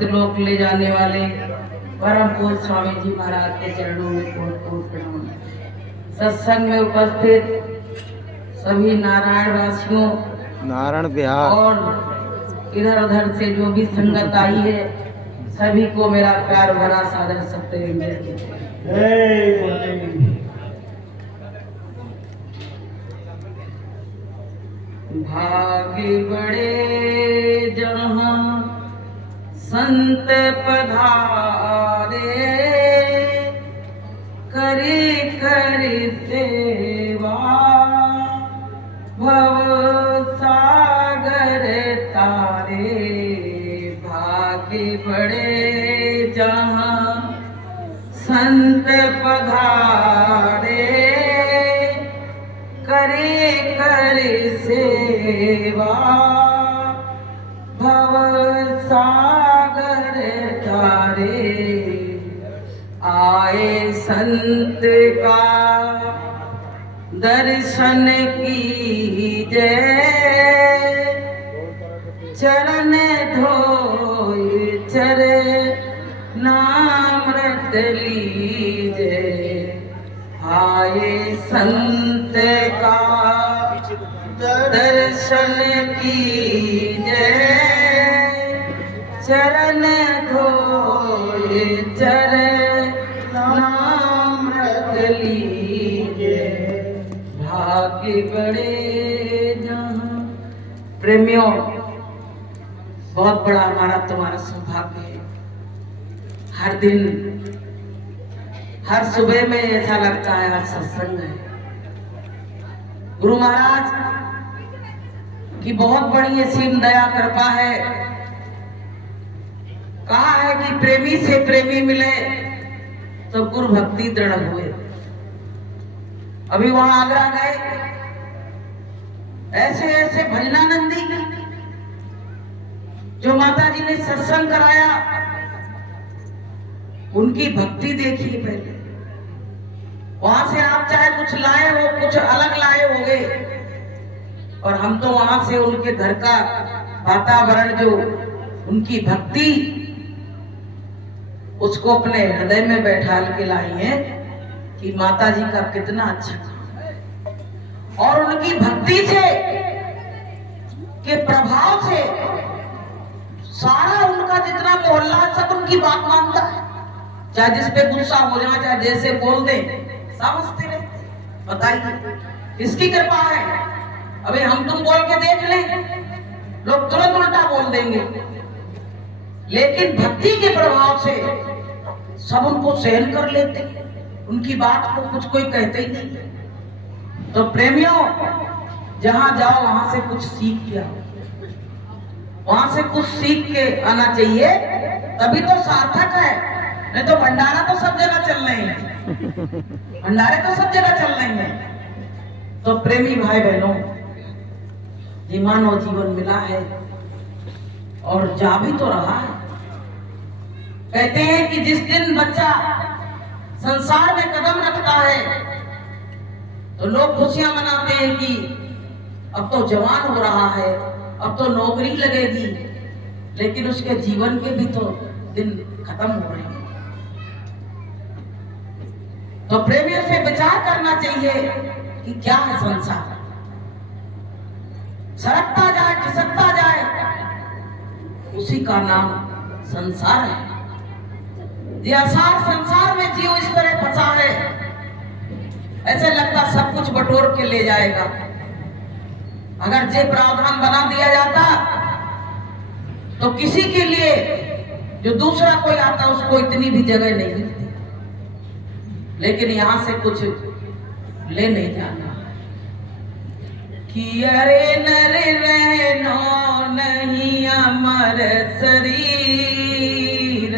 लोक ले जाने वाले परम पूज्य स्वामी जी महाराज के चरणों में कोट कोट प्रणाम। सत्संग में उपस्थित सभी नारायण वासियों नारायण बिहार और इधर उधर से जो भी संगत आई है सभी को मेरा प्यार भरा सादर सत्य। भाग्य बड़े जहाँ संत पधारे करे करे सेवा भव सागर तारे। भाग्य बड़े जहाँ संत पधारे करे करे सेवा भव सागर तारे। आए संत का दर्शन कीजय चरण धोए चरणामृत लीजय। आए संत का दर्शन कीजय चरण धोए चरणामृत लीजय। भाग्य बड़े जहाँ। प्रेमियों, बहुत बड़ा हमारा तुम्हारा सौभाग्य है। हर दिन हर सुबह में ऐसा लगता है आज सत्संग है। गुरु महाराज की बहुत बड़ी असीम दया कृपा है। कहा है कि प्रेमी से प्रेमी मिले तो गुरु भक्ति दृढ़ हुए। अभी वहां आगरा गए, ऐसे ऐसे भजनानंदी जो माता जी ने सत्संग कराया उनकी भक्ति देखिए पहले। वहां से आप चाहे कुछ लाए हो, कुछ अलग लाए होंगे, और हम तो वहां से उनके घर का वातावरण जो उनकी भक्ति उसको अपने हृदय में बैठा के लाई है कि माता जी का कितना अच्छा काम है। और उनकी भक्ति से के प्रभाव से सारा उनका जितना मोहल्ला सब उनकी बात मानता है। चाहे जिस पे गुस्सा हो जाए, चाहे जैसे बोल दे, समझते रहते। बताइए किसकी कृपा है? अभी हम तुम बोल के देख लें, लोग तुरंत उल्टा बोल देंगे, लेकिन भक्ति के प्रभाव से सब उनको सहन कर लेते, उनकी बात को कुछ कोई कहते ही नहीं। तो प्रेमियों, जहां जाओ वहां से कुछ सीख के आओ, वहां से कुछ सीख के आना चाहिए, तभी तो सार्थक है। नहीं तो भंडारा तो सब जगह चल रहे हैं, भंडारे तो सब जगह चल रहे हैं। तो प्रेमी भाई बहनों, ये मानव जीवन मिला है और जा भी तो रहा है। कहते हैं कि जिस दिन बच्चा संसार में कदम रखता है तो लोग खुशियां मनाते हैं कि अब तो जवान हो रहा है, अब तो नौकरी लगेगी, लेकिन उसके जीवन के भी तो दिन खत्म हो रहे हैं। तो प्रेमियों से विचार करना चाहिए कि क्या है संसार। सरकता जाए, खिसकता जाए, उसी का नाम संसार है। ये असार संसार में जीव इस तरह फंसा है, ऐसे लगता सब कुछ बटोर के ले जाएगा। अगर ये प्रावधान बना दिया जाता तो किसी के लिए जो दूसरा कोई आता उसको इतनी भी जगह नहीं मिलती। लेकिन यहां से कुछ ले नहीं जाना कि अरे नर रहनो नहीं अमर शरीर,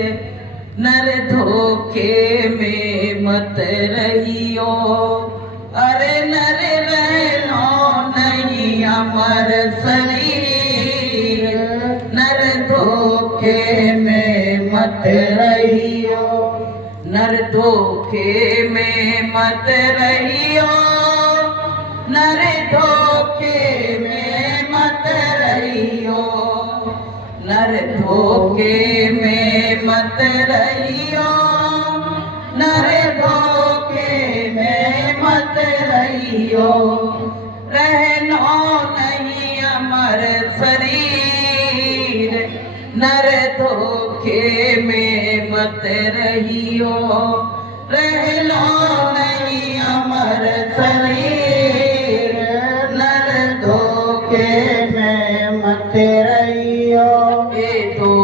नर धोखे में मत रहियो। अरे नर रहनो नहीं अमर शरीर, नर धोखे में मत रहियो। नर धोखे में मत रहियो, नर धोखे में मत रहियो, नर धोखे में मत रहियो, नर धोखे में मत रहियो, रहनो नहीं अमर शरीर, नर धोखे में मत रहियो, रहनो नहीं अमर शरीर, नर धोखे में मत रहियो। ये दो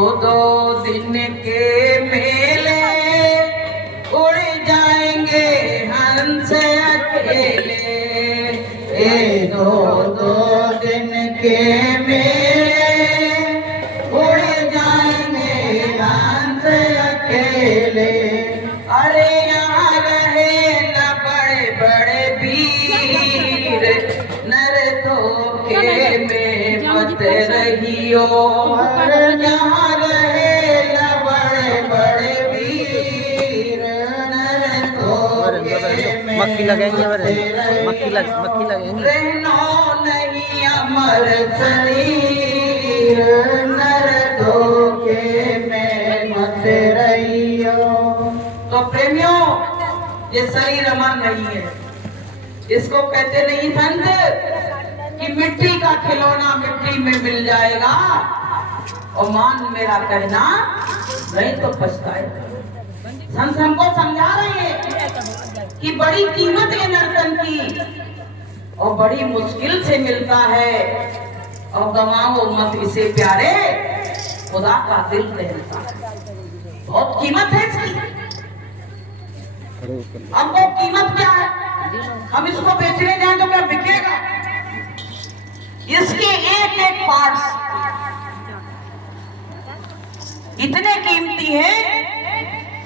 दिन के मेले उड़ जाएंगे हंस अकेले, ये दो दिन के मेले उड़ जाएंगे हंस अकेले। अरे यहाँ रहे न बड़े बड़े वीर, नर धोखे में मत रहियो, यहाँ रहे न बड़े बड़े वीर, नर धोखे में मक्खी लगेंगे, मत रहियो, मक्खी लगेंगी। रहनो नहीं अमर शरीर, नर धोखे में मत रहियो। तो प्रेमियों, ये शरीर अमर नहीं है, इसको कहते नहीं संत कि मिट्टी का खिलौना मिट्टी में मिल जाएगा, और मान मेरा कहना नहीं तो पछताएगा। संत हमको समझा रहे हैं कि बड़ी कीमत है नर्तन की, और बड़ी मुश्किल से मिलता है, और गवाओ मत इसे प्यारे, खुदा का दिल कहता है। बहुत कीमत है इसकी। अब वो कीमत क्या है? हम इसको बेचने जाएं तो क्या बिकेगा? इसके एक एक पार्ट्स इतने कीमती हैं,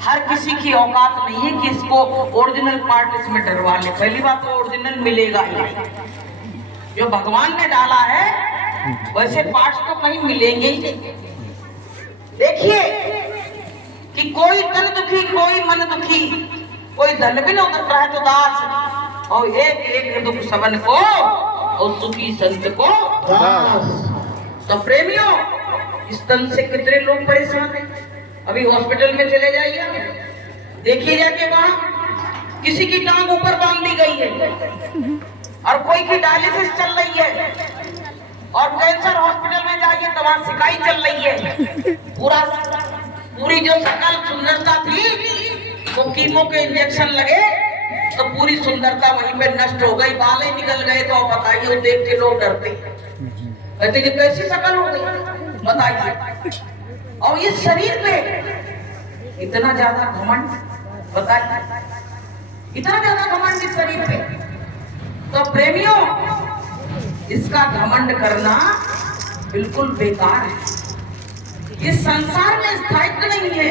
हर किसी की औकात नहीं है कि इसको ओरिजिनल पार्ट इसमें डरवा ले। पहली बात तो ओरिजिनल मिलेगा ही नहीं, जो भगवान ने डाला है वैसे पार्ट्स तो कहीं मिलेंगे ही नहीं। देखिए कि कोई तन दुखी, कोई मन दुखी, कोई धन भी न उतर रहा है तो दास, और एक एक दुख सबन को, और सुखी संत को दास। तो प्रेमियों, इस तन से कितने लोग परेशान हैं। अभी हॉस्पिटल में चले जाइए, देखिए जाके वहां किसी की टांग ऊपर बांध दी गई है, और कोई की डायलिसिस चल रही है, और कैंसर हॉस्पिटल में जाइए तो वहां सिकाई चल रही है। पूरी जो सकल सुंदरता थी, वो कीमो के इंजेक्शन लगे तो पूरी सुंदरता वहीं पे नष्ट हो गई, बाल ही निकल गए। तो बताइए, वो देख के लोग डरते कहते कि कैसी शकल हो गई, बताइए। और इस शरीर पे इतना ज्यादा घमंड, बताइए, इतना ज्यादा घमंड इस शरीर पे। तो प्रेमियों, इसका घमंड करना बिल्कुल बेकार है। इस संसार में स्थायित्व नहीं है।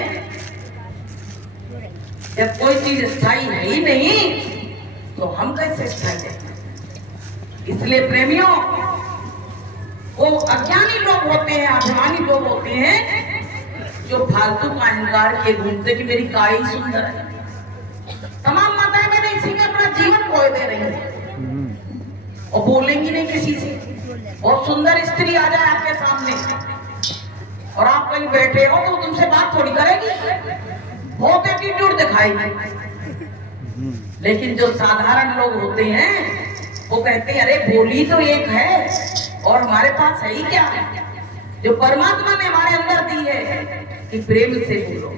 जब कोई चीज स्थायी है ही नहीं तो हम कैसे स्थायी हैं? इसलिए प्रेमियों, वो अज्ञानी लोग होते हैं, अभिमानी लोग होते हैं, जो फालतू का अहंकार के घूमते कि मेरी काई सुंदर है। तमाम माताएं मैंने इसी में अपना जीवन खो दे रही है, और बोलेंगी नहीं किसी से। और सुंदर स्त्री आ जाए आपके सामने और आप कहीं बैठे हो तो तुमसे बात थोड़ी करेगी, बहुत एटीट्यूड दिखाएगी। लेकिन जो साधारण लोग होते हैं वो कहते हैं, अरे बोली तो एक है और हमारे पास है ही क्या, जो परमात्मा ने हमारे अंदर दी है कि प्रेम से बोलो।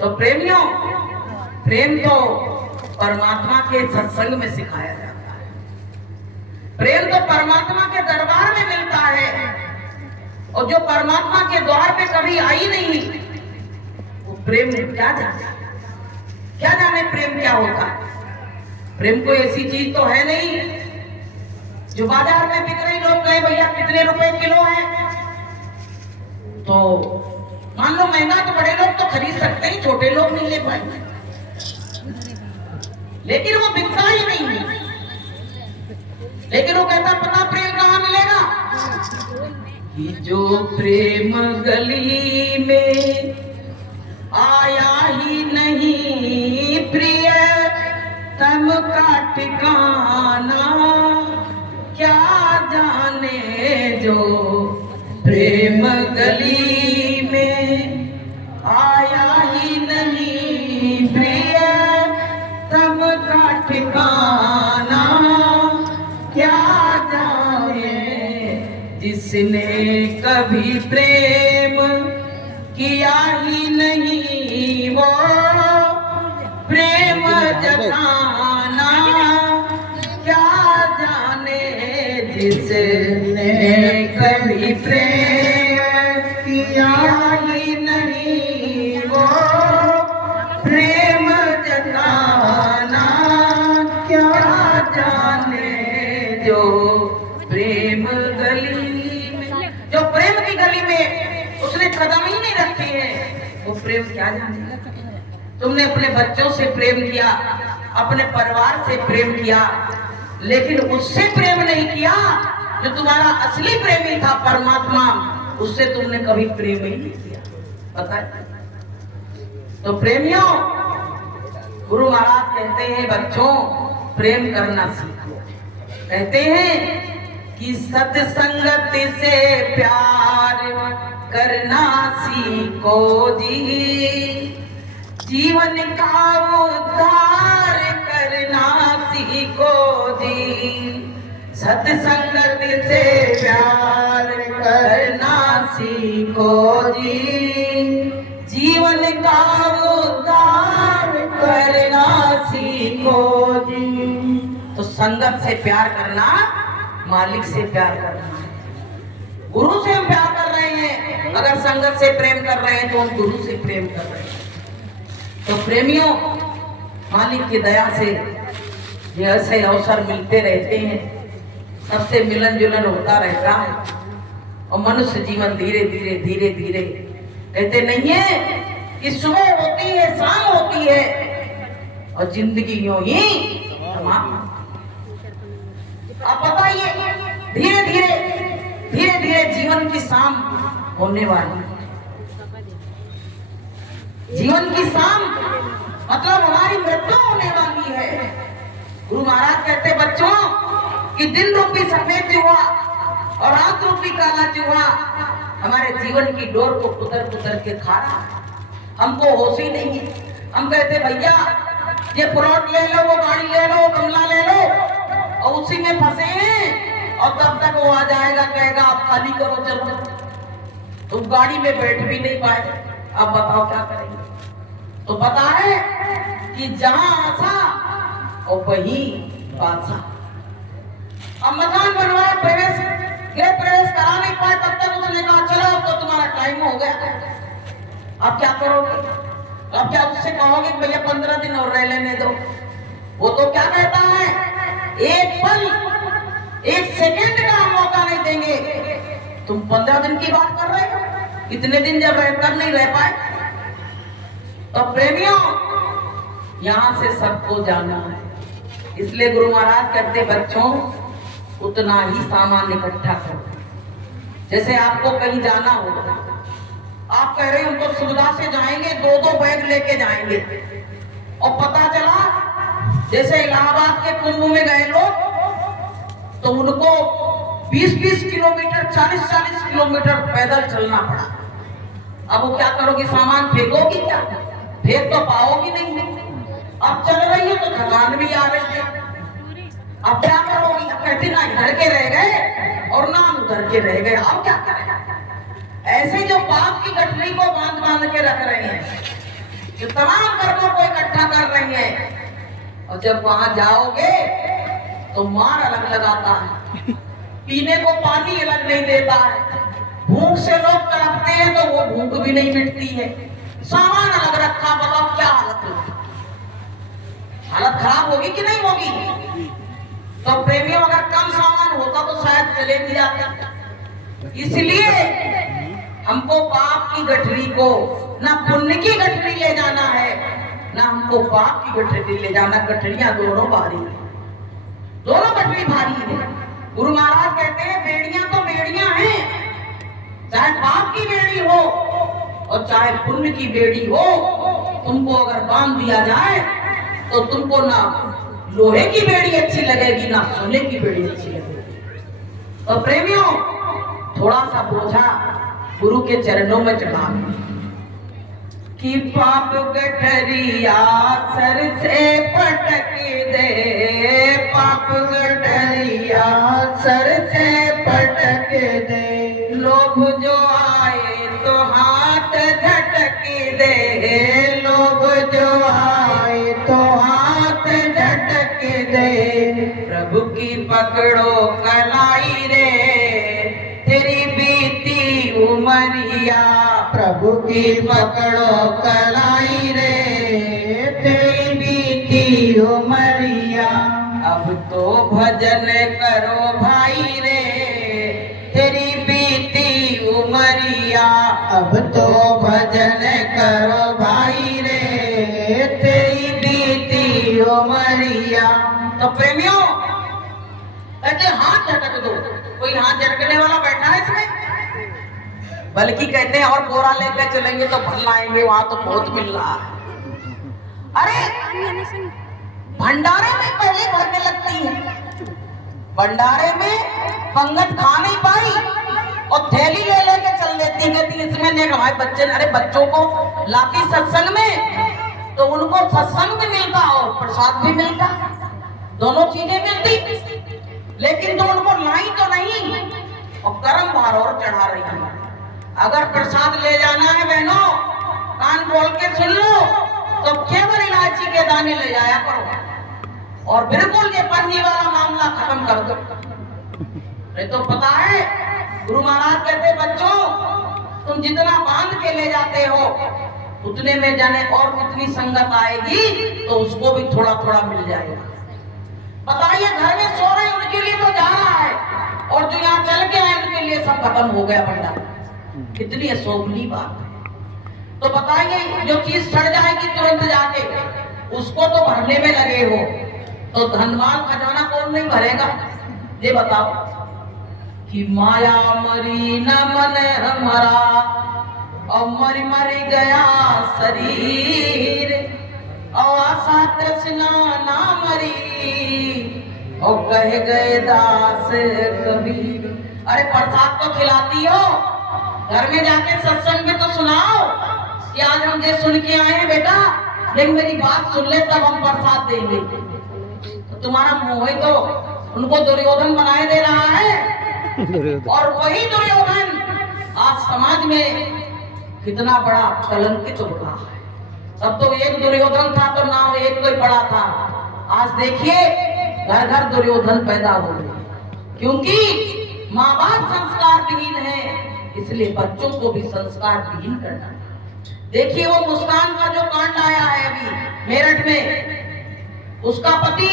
तो प्रेमियों, प्रेम तो परमात्मा के सत्संग में सिखाया जाता है। प्रेम तो परमात्मा के दरबार में मिलता है, और जो परमात्मा के द्वार पे कभी आई नहीं, वो प्रेम क्या जाने, क्या जाने प्रेम क्या होता है। प्रेम कोई ऐसी चीज तो है नहीं जो बाजार में बिक रही, लोग कहे भैया कितने रुपए किलो है, तो मान लो महंगा तो बड़े लोग तो खरीद सकते हैं, छोटे लोग नहीं ले पाएंगे। लेकिन वो बिकता ही नहीं है। लेकिन वो कहता, पता प्रेम कहाँ मिलेगा? कि जो प्रेम गली में आया ही नहीं प्रिय, तम का ठिकाना क्या जाने, जो प्रेम गली में आया जिसने कभी प्रेम किया ही नहीं वो प्रेम जताना क्या जाने। जिसने कभी प्रेम किया ही नहीं वो प्रेम जताना क्या जाने। जो प्रेम गली में, जो प्रेम की गली में उसने कदम ही नहीं रखे है, वो प्रेम क्या जाने। तुमने अपने बच्चों से प्रेम किया, अपने परिवार से प्रेम किया, लेकिन उससे प्रेम नहीं किया जो तुम्हारा असली प्रेमी था परमात्मा, उससे तुमने कभी प्रेम ही नहीं किया। पता है? तो प्रेमियों, गुरु महाराज कहते हैं बच्चों प्रेम करना सीखो। कहते हैं कि सत्संगत से प्यार करना सीखो जी, जीवन का उद्धार करना सीखो जी। सत्संगत से प्यार करना सीखो जी, जीवन का उद्धार करना सीखो जी। तो संगत से प्यार करना मालिक से प्यार करना है। गुरु से हम प्यार कर रहे हैं, अगर संगत से प्रेम कर रहे हैं तो हम गुरु से प्रेम कर रहे हैं। तो प्रेमियों, मालिक की दया से ये ऐसे अवसर मिलते रहते हैं, सबसे मिलन जुलन होता रहता है और मनुष्य जीवन धीरे धीरे धीरे धीरे कहते नहीं है कि सुबह होती है शाम होती है और जिंदगी यूं ही तमाम। आप बताइए धीरे धीरे धीरे धीरे जीवन की शाम होने वाली। जीवन की शाम मतलब हमारी मृत्यु होने वाली है। गुरु महाराज कहते बच्चों कि दिन रूपी सफेद चूहा और रात रूपी काला चूहा हमारे जीवन की डोर को कुतर कुतर के खा रहा है, हमको होश ही नहीं है। हम कहते भैया ये प्लॉट ले लो, वो गाड़ी ले लो, गमला ले लो, और उसी में फंसे हैं और तब तक वो आ जाएगा कहेगा आप खाली करो चलो। तुम गाड़ी में बैठ भी नहीं पाए, अब बताओ क्या करेंगे। तो पता है कि जहां आशा और वही पासा। अब मकान बनवाए, प्रवेश करा नहीं पाए, तब तक उसने कहा चलो अब तो तुम्हारा टाइम हो गया। अब क्या करोगे? अब क्या उससे कहोगे भैया 15 दिन और रह लेने दो? वो तो क्या कहता है, एक पल एक सेकंड का मौका नहीं देंगे। तुम 15 दिन की बात कर रहे हो, इतने दिन जब रहकर नहीं रह पाए। तो प्रेमियों, यहां से सबको जाना है, इसलिए गुरु महाराज कहते बच्चों उतना ही सामान इकट्ठा करो। जैसे आपको कहीं जाना हो, आप कह रहे हैं हम तो सुविधा से जाएंगे, 2-2 बैग लेके जाएंगे, और पता चला जैसे इलाहाबाद के कुंभ में गए लोग तो उनको 20-20 किलोमीटर 40-40 किलोमीटर पैदल चलना पड़ा। अब वो क्या करोगी, सामान फेंकोगी क्या? फेंक तो पाओगी नहीं। अब चल रही है तो थकान भी आ रही है, अब क्या करोगी? अब कहती ना इधर के रह गए और ना उधर के रह गए, अब क्या करें? ऐसे जो पाप की गठरी को बांध बांध के रख रहे हैं, जो तमाम कर्मों को इकट्ठा कर रही है, और जब वहां जाओगे तो मार अलग लगाता है, पीने को पानी अलग नहीं देता है, भूख से लोग तड़पते हैं तो वो भूख भी नहीं मिटती है, सामान अलग रखा। बताओ क्या हालत होगी? हालत खराब होगी कि नहीं होगी? तो प्रेमियों, अगर कम सामान होता तो शायद चले भी जाते। इसलिए हमको पाप की गठरी को, ना पुण्य की गठरी ले जाना है, ना हमको पाप की गठरी ले जाना। गठरियां दोनों भारी है, दोनों गठरी भारी है। गुरु महाराज कहते हैं बेड़ियां तो बेड़ियां हैं, चाहे पाप की बेड़ी हो और चाहे पुण्य की बेड़ी हो, तुमको अगर बांध दिया जाए तो तुमको ना लोहे की बेड़ी अच्छी लगेगी, ना सोने की बेड़ी अच्छी लगेगी। तो प्रेमियों, थोड़ा सा बोझा गुरु के चरणों में चढ़ा कि पाप गठरिया सर से पटक दे, पाप गठरिया सर से पटक दे, लोभ जो आए तो हाथ झटक दे, लोभ जो आए तो हाथ झटक दे, प्रभु की पकड़ो कलाई रे तेरी बीती उमरिया, प्रभु की पकड़ो कलाई रे तेरी बीती उमरिया, अब तो भजन करो भाई रे तेरी बीती उमरिया, अब तो भजन करो भाई रे तेरी बीती उमरिया। तो प्रेमियों कहते हाथ झटक दो, कोई हाथ झटकने वाला बैठा है इसमें? बल्कि कहते हैं और बोरा लेकर चलेंगे तो भर लाएंगे, वहां तो बहुत मिल रहा है। अरे भंडारे में पहले भरने लगती है, भंडारे में पंगत खा नहीं पाई और थैली ले लेके चल देती, कहती इसमें नहीं भाई बच्चे, अरे बच्चों को लाती सत्संग में तो उनको सत्संग भी मिलता और प्रसाद भी मिलता, दोनों चीजें मिलती, लेकिन तो उनको लाई तो नहीं और गर्म भार और चढ़ा रही है। अगर प्रसाद ले जाना है बहनों, कान खोल के सुन लो, तो केवल इलायची के दाने ले जाया करो और बिल्कुल ये पन्नी वाला मामला खत्म कर दो। नहीं तो पता है गुरु महाराज कहते बच्चों तुम जितना बांध के ले जाते हो उतने में जाने और कितनी संगत आएगी तो उसको भी थोड़ा थोड़ा मिल जाएगा। बताइए घर में सो रहे उनके लिए तो जा रहा है और जो यहाँ चल के आए उनके लिए सब खत्म हो गया भंडारा, कितनी अशोभनीय बात है। तो बताइए जो चीज सड़ जाएगी तुरंत जाके उसको तो भरने में लगे हो, तो धनवान खजाना कौन नहीं भरेगा? ये बताओ कि माया मरी न मन हमारा और मरी मरी गया शरीर और आशा तृष्णा ना मरी और कह गए दास कबीर। अरे प्रसाद तो खिलाती हो, घर में जाके सत्संग में तो सुनाओ कि आज हम ये सुन के आए हैं बेटा, लेकिन मेरी बात सुन ले तब हम प्रसाद देंगे। तो तुम्हारा मोह तो उनको दुर्योधन बनाए दे रहा है और वही दुर्योधन आज समाज में कितना बड़ा कलंकित हो रहा है। तब तो एक दुर्योधन था तो नाम एक कोई पड़ा था, आज देखिए घर घर दुर्योधन पैदा हो गए, क्योंकि माँ बाप संस्कार विहीन है, इसलिए बच्चों को भी संस्कार विहीन करना। देखिए वो मुस्कान का जो कांड आया है अभी मेरठ में, उसका पति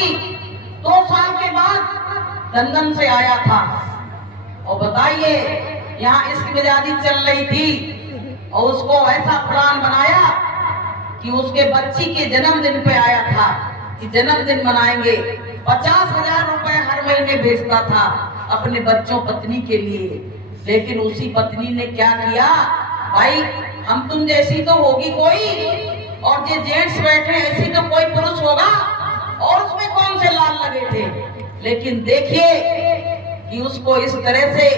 2 साल के बाद लंदन से आया था और बताइए यहाँ इश्क मिजाजी चल रही थी और उसको ऐसा प्लान बनाया कि उसके बच्ची के जन्मदिन पे आया था कि जन्मदिन मनाएंगे, 50,000 रुपए हर महीने भेजता था अपने बच्चों पत्नी के लिए। लेकिन उसी पत्नी ने क्या किया, भाई हम तुम जैसी तो होगी कोई और ये जेंट्स बैठे ऐसी तो कोई पुरुष होगा और उसमें कौन से लाल लगे थे। लेकिन देखिए कि उसको इस तरह से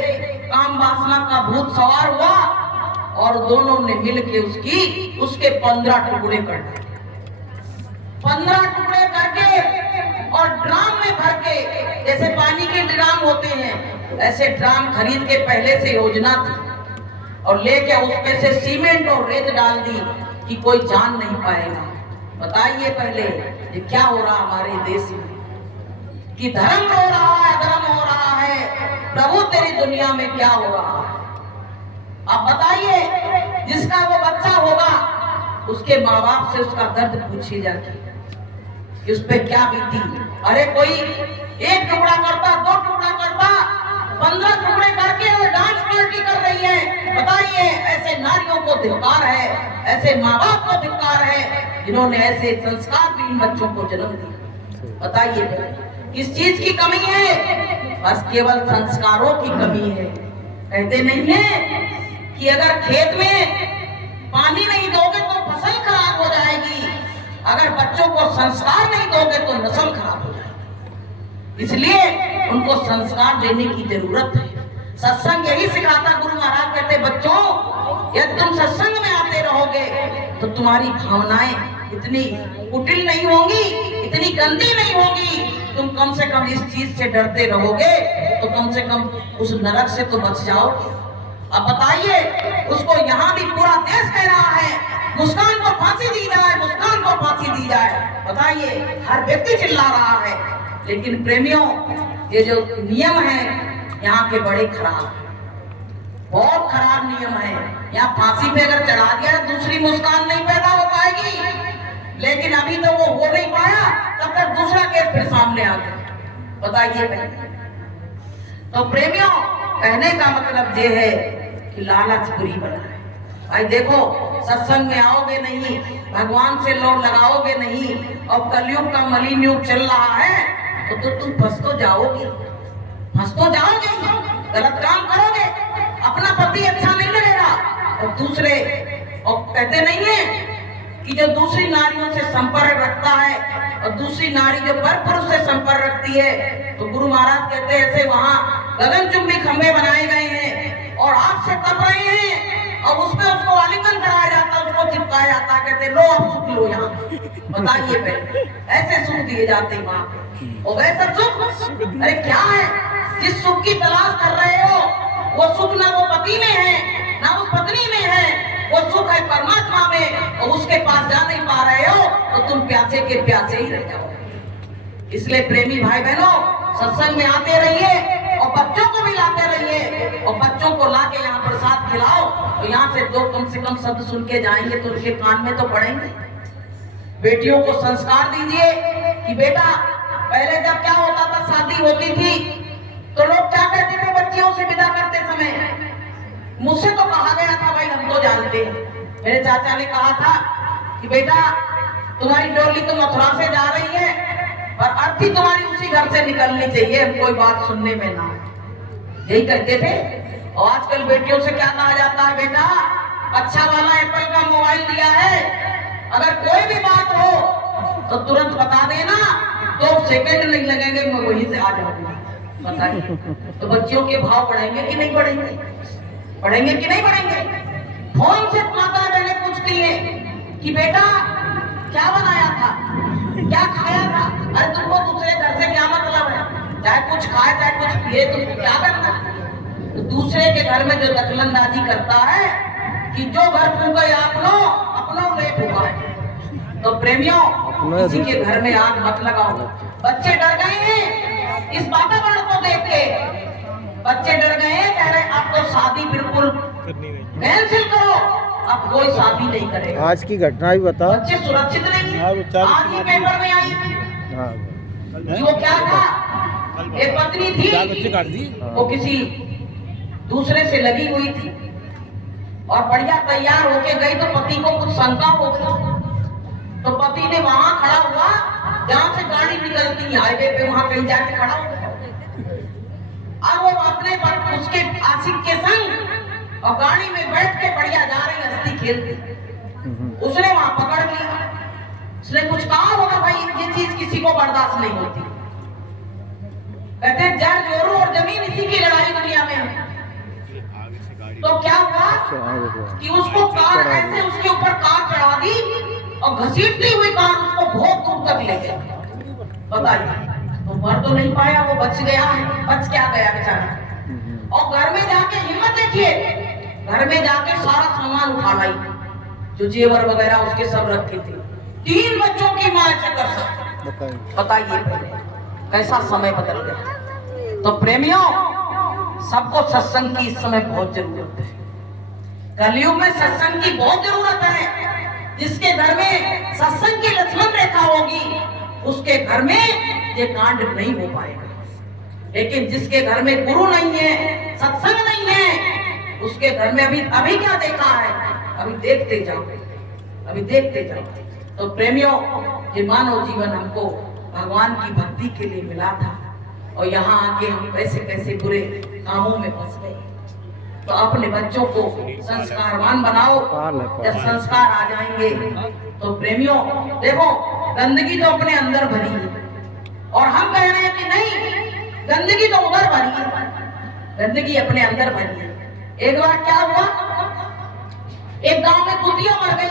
काम वासना का भूत सवार हुआ और दोनों ने मिलके उसके 15 टुकड़े कर दिए। 15 टुकड़े करके और ड्राम में भर के, जैसे पानी के ड्राम होते हैं ऐसे ड्राम खरीद के पहले से योजना थी और लेके उसमें से सीमेंट और रेत डाल दी कि कोई जान नहीं पाएगा। बताइए पहले ये क्या हो रहा हमारे देश में कि धर्म रो रहा है, धर्म हो रहा है, प्रभु तेरी दुनिया में क्या हो रहा है। अब बताइए जिसका वो बच्चा होगा उसके माँ बाप से उसका दर्द पूछी जाती कि उस पे क्या बीती। अरे कोई 1 टुकड़ा करता, 2 टुकड़ा करता, 15 टुकड़े करके वो डांस पार्टी कर रही है। बताइए ऐसे नारियों को धिक्कार है, ऐसे माँ बाप को धिक्कार है जिन्होंने ऐसे संस्कारहीन बच्चों को जन्म दिया। बताइए किस चीज की कमी है? बस केवल संस्कारों की कमी है। कहते नहीं है कि अगर खेत में पानी नहीं दोगे तो फसल खराब हो जाएगी, अगर बच्चों को संस्कार नहीं दोगे तो नस्ल खराब हो जाएगी। इसलिए उनको संस्कार देने की जरूरत है। सत्संग यही सिखाता, गुरु महाराज कहते बच्चों यदि तुम सत्संग में आते रहोगे तो तुम्हारी भावनाएं इतनी कुटिल नहीं होंगी, इतनी गंदी नहीं होगी। तुम कम से कम इस चीज से डरते रहोगे तो कम से कम उस नरक से तो बच जाओगे। अब बताइए, उसको यहाँ भी पूरा देश कह रहा है मुस्कान को फांसी दी जाए, मुस्कान को फांसी दी जाए। बताइए, हर व्यक्ति चिल्ला रहा है। लेकिन प्रेमियों, ये जो नियम है यहाँ के बड़े खराब है, बहुत खराब नियम है। यहाँ फांसी पे अगर चढ़ा दिया दूसरी मुस्कान नहीं पैदा हो पाएगी, लेकिन अभी तो वो हो नहीं पाया, तब तक दूसरा केस फिर सामने आ गया। बताइए। तो प्रेमियों, कहने का मतलब ये है कि लालच बुरी बला है। भाई देखो, सत्संग में आओगे नहीं, भगवान से लोग लगाओगे नहीं, और कलयुग का मलिन युग चल रहा है, तो तुम फंस तो जाओगे, गलत काम करोगे, अपना पति अच्छा नहीं लगेगा, और दूसरे, और कहते नहीं है कि जो दूसरी नारियों से संपर्क रखता है और दूसरी नारी जो पर पुरुष से संपर्क रखती है, तो गुरु महाराज कहते हैं ऐसे वहां गगनचुंबी खंभे बनाए गए हैं और आग से तप रहे हैं, और उसमें उसको आलिंगन कराया जाता, उसको चिपकाया जाता, कहते लो अब सुख लो यहाँ। बताइए पहले, ऐसे सुख दिए जाते वहां, और वैसा सुख, अरे क्या है, जिस सुख की तलाश कर रहे हो वो सुख ना वो पति में है ना उस पत्नी में है, वो सुख है परमात्मा में, और उसके पास जा नहीं पा रहे हो तो तुम प्यासे के प्यासे ही रह जाओ। इसलिए प्रेमी भाई बहनों, सत्संग में आते रहिए और बच्चों को भी लाते रहिए, और बच्चों को लाके यहाँ प्रसाद खिलाओ, तो यहाँ से दो कम से कम शब्द सुन के जाएंगे तो उनके कान में तो पड़ेंगे। बेटियों को संस्कार दीजिए कि बेटा, पहले जब क्या होता था, शादी होती थी तो लोग क्या कहते थे बच्चियों से विदा करते समय, मुझसे तो कहा गया था, भाई हम तो जानते हैं, मेरे चाचा ने कहा था कि बेटा तुम्हारी डोली तो मथुरा से जा रही है, और अर्थी तुम्हारी उसी घर से निकलनी चाहिए, हम कोई बात सुनने में ना, यही कहते थे। और आजकल बेटियों से क्या कहा जाता है, बेटा अच्छा वाला एप्पल का मोबाइल दिया है, अगर कोई भी बात हो तो तुरंत बता देना, 2 सेकंड नहीं लगेंगे, मैं वहीं से आ जाऊंगा। बताइए, तो बच्चियों के भाव बढ़ेंगे कि नहीं बढ़ेंगे? बढ़ेंगे कि नहीं बढ़ेंगे? फोन से माता बहने पूछती है कि बेटा क्या बनाया था, क्या खाया था? अरे तुमको दूसरे घर से क्या मतलब है, चाहे कुछ खाए चाहे कुछ पिए, तुमको क्या करना? तो दूसरे के घर में जो दखलंदाजी करता है कि जो घर फूंके आप लो, अपनों ले फूंका। तो प्रेमियों, किसी के घर में आग मत लगाओ। बच्चे डर गए हैं इस वातावरण को देख के, बच्चे डर गए हैं, कह रहे अब तो शादी बिल्कुल कैंसिल करो, अब कोई शादी नहीं करेगा। आज की घटना भी बताओ। बच्चे सुरक्षित नहीं है। आज ही पेपर में आई कि वो क्या था, एक पत्नी थी, वो किसी दूसरे से लगी हुई थी और बढ़िया तैयार होके गई, तो पति को कुछ शंका हो गई, तो पति ने वहां खड़ा हुआ जहां से गाड़ी निकलती है हाईवे पे, वहां कहीं जाके खड़ा हो गया। अब वो अपने उसके आशिक के संग और गाड़ी में बैठ के बढ़िया जा रही, हंसती खेलती, उसने वहां पकड़ लिया। उसने कुछ कहा होगा, भाई ये चीज किसी को बर्दाश्त नहीं होती। कहते जड़ जोरू और जमीन इसी की लड़ाई दुनिया में है। तो क्या हुआ कि उसको कार ऐसे उसके ऊपर कार चढ़ा दी और घसीटती हुई कार उसको बहुत दूर तक ले गई। बताइए, तो मर तो नहीं पाया, वो बच गया है, बच क्या गया बेचारा। और घर में जाके हिम्मत देखिए, घर में जाके सारा सामान उठा लाई, जो जेवर वगैरह उसके सब रखी थी। 3 बच्चों की मां ऐसे कर सकती। बताइए कैसा समय बदल गया। तो प्रेमियों, सबको सत्संग की इस समय बहुत जरूरत है। कलयुग में सत्संग की बहुत जरूरत है। जिसके घर में सत्संग की लक्ष्मण रेखा होगी, उसके घर में ये कांड नहीं हो पाएगा। लेकिन जिसके घर में गुरु नहीं है, सत्संग नहीं है, उसके घर में अभी क्या देखा है, अभी देखते जाओ, अभी देखते जाओ। तो प्रेमियों, ये मानव जीवन हमको भगवान की भक्ति के लिए मिला था, और यहाँ आके हम कैसे कैसे बुरे कामों में फंस गए। तो अपने बच्चों को संस्कारवान बनाओ। जब संस्कार आ जाएंगे तो प्रेमियों देखो, गंदगी तो अपने अंदर भरी है, और हम कह रहे हैं कि नहीं, गंदगी तो उधर भरी है, गंदगी अपने अंदर भरी है। एक बार क्या हुआ, एक गांव में कुतिया मर गई।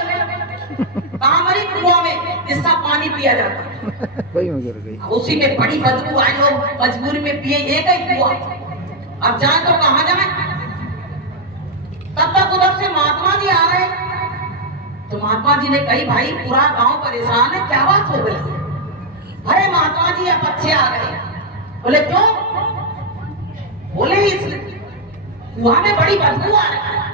कहाँ मरी? कुआं में, जिसका पानी पिया जाता है, वही में गिर गई। उसी में बड़ी बदबू आई, लोग मजबूरी में पिए, एक ही कुआं। अब जाए तो कहाँ जाए? तब तक उधर से महात्मा जी आ रहे। तो महात्मा जी ने कही भाई पूरा गांव परेशान है, क्या बात हो गई? अरे महात्मा जी अब बच्चे आ गए। बोले क्यों? बोले इस कुआं में बड़ी बदबू आ रही है।